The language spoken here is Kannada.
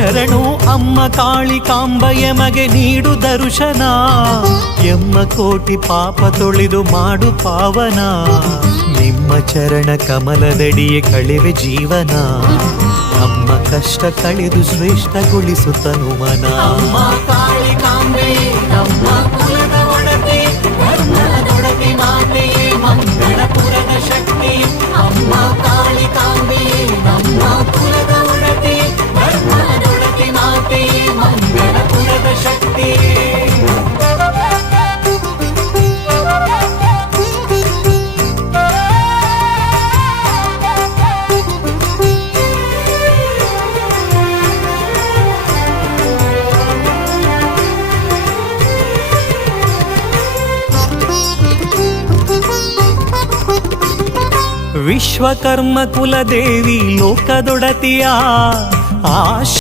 ಶರಣು ಅಮ್ಮ ಕಾಳಿಕಾಂಬ ಎಮಗೆ ನೀಡು ದರ್ಶನ, ಎಮ್ಮ ಕೋಟಿ ಪಾಪ ತೊಳೆದು ಮಾಡು ಪಾವನ, ನಿಮ್ಮ ಚರಣ ಕಮಲದಡಿಯೇ ಕಳೆವೆ ಜೀವನ, ನಮ್ಮ ಕಷ್ಟ ಕಳೆದು ಶ್ರೇಷ್ಠಗೊಳಿಸು ತನುಮನ. ಅಮ್ಮ ಕಾಳಿಕಾಂಬೆ ನಮ್ಮ ಕುಲದ ಒಡತಿ, ಧರ್ಮದೊಡತಿ ಮಾತೆಯೇ ಮಂಗಳಪುರದ ಶಕ್ತಿ. ಅಮ್ಮ ಕಾಳಿಕಾಂಬೆ ನಮ್ಮ ಕುಲದ ಒಡತಿ, ಧರ್ಮದೊಡತಿ ಮಾತೆಯೇ ಮಂಗಳಪುರದ ಶಕ್ತಿ. ವಿಶ್ವಕರ್ಮ ಕುಲದೇವಿ ಲೋಕದೊಡತಿಯ